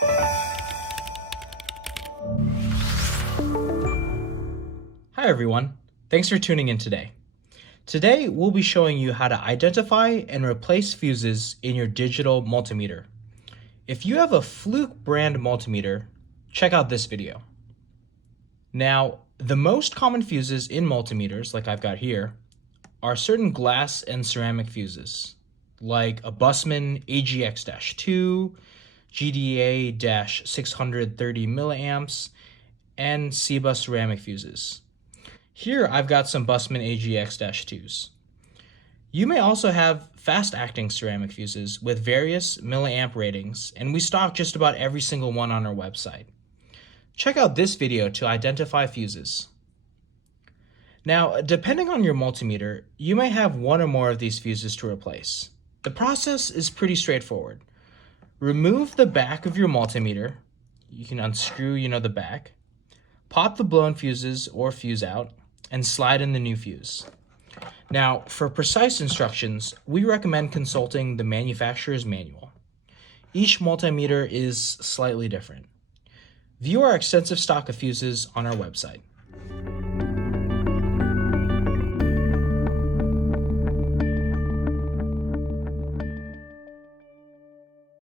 Hi everyone, thanks for tuning in today. Today we'll be showing you how to identify and replace fuses in your digital multimeter. If you have a Fluke brand multimeter, check out this video. Now, the most common fuses in multimeters, like I've got here, are certain glass and ceramic fuses, like a Bussmann AGX-2, GDA-630 milliamps, and SIBA ceramic fuses. Here I've got some Bussmann AGX-2s. You may also have fast-acting ceramic fuses with various milliamp ratings, and we stock just about every single one on our website. Check out this video to identify fuses. Now, depending on your multimeter, you may have one or more of these fuses to replace. The process is pretty straightforward. Remove the back of your multimeter. You can unscrew, the back. Pop the blown fuses or fuse out, and slide in the new fuse. Now, for precise instructions, we recommend consulting the manufacturer's manual. Each multimeter is slightly different. View our extensive stock of fuses on our website.